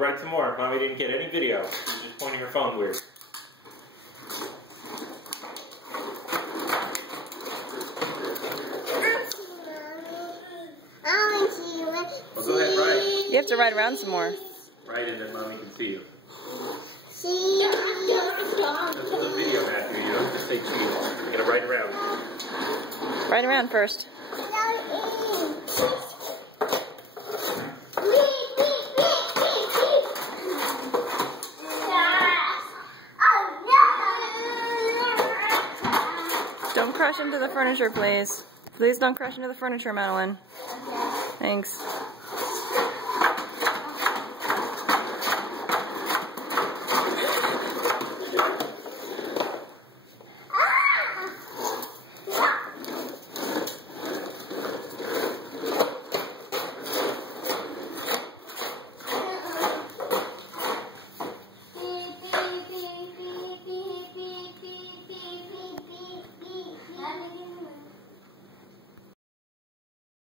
Ride some more. Mommy didn't get any video. She was just pointing her phone weird. Well, go ahead, ride. You have to ride around some more. Ride and then Mommy can see you. See? This is a video, Matthew. You don't just say cheese. You're going to ride around. Ride around first. Don't crash into the furniture, please. Please don't crash into the furniture, Madeline. Thanks.